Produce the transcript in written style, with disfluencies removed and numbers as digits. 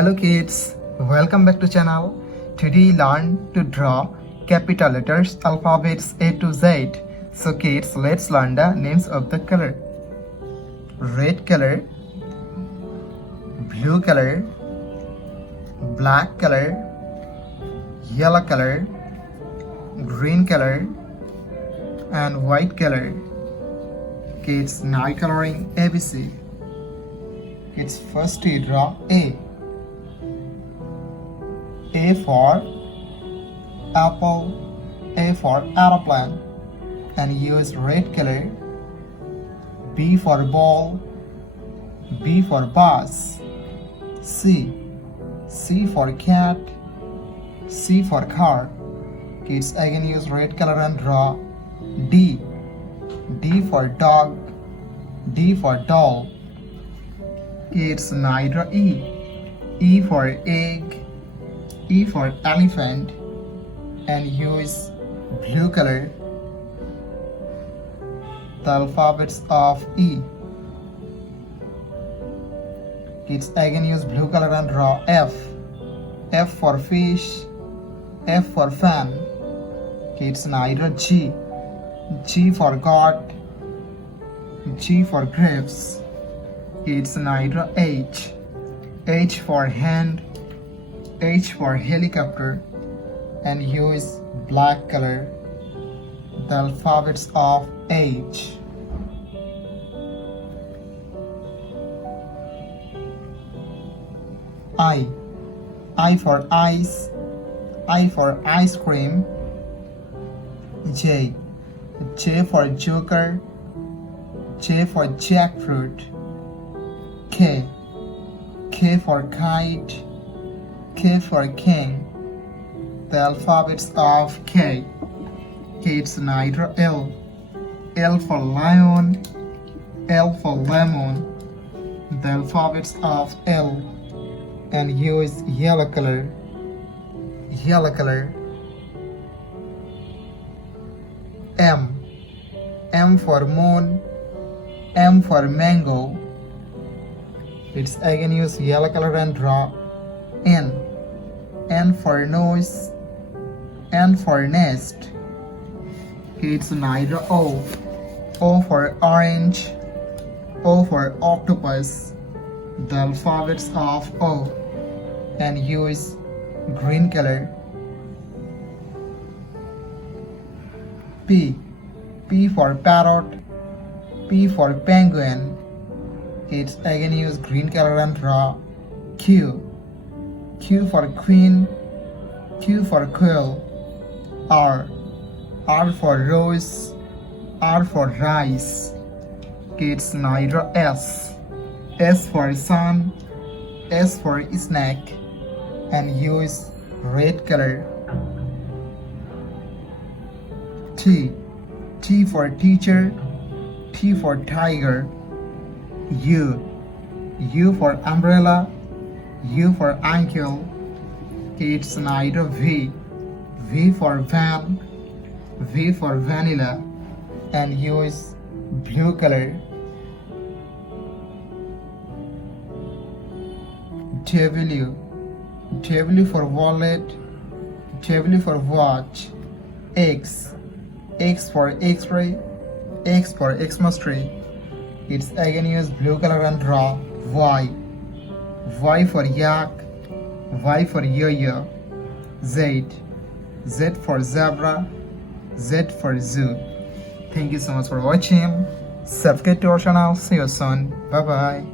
Hello kids, welcome back to channel. Today learn to draw capital letters alphabets A to Z. So kids, let's learn the names of the color. Red color, blue color, black color, yellow color, green color, and white color. Kids, now coloring ABC. Kids, first you draw A. A for apple, A for aeroplane, and use red color. B for ball, B for bus. C for cat, C for car. Kids, again use red color and draw D for dog, D for doll. Kids, now draw E for egg, E for elephant, and use blue color. The alphabets of E. Kids, again use blue color and draw F for fish, F for fan. Kids, now draw G for God, G for grapes. Kids, now draw H for hand, H for helicopter, and use black color. The alphabets of H. I for ice, I for ice cream. J for joker, J for jackfruit. K for kite, K for king. The alphabets of K. Kids, now draw L for lion, L for lemon. The alphabets of L, and use yellow color. M for moon, M for mango. It's again use yellow color and draw N for nose, N for nest. It's neither O for orange, O for octopus. The alphabets of O, and use green color. P for parrot, P for penguin. It's again use green color and draw Q for queen, Q for quill. R for rose, R for rice. Kids, now draw S for sun, S for snake, and use red color. T for teacher, T for tiger. U for umbrella, U for uncle. Kids, now draw V for van, V for vanilla, and use blue color. W for wallet, W for watch. X for x-ray, X for Xmas tree. It's again use blue color and draw Y for yak, Y for yo-yo. Z for zebra, Z for zoo. Thank you so much for watching. Subscribe to our channel. See you soon. Bye bye.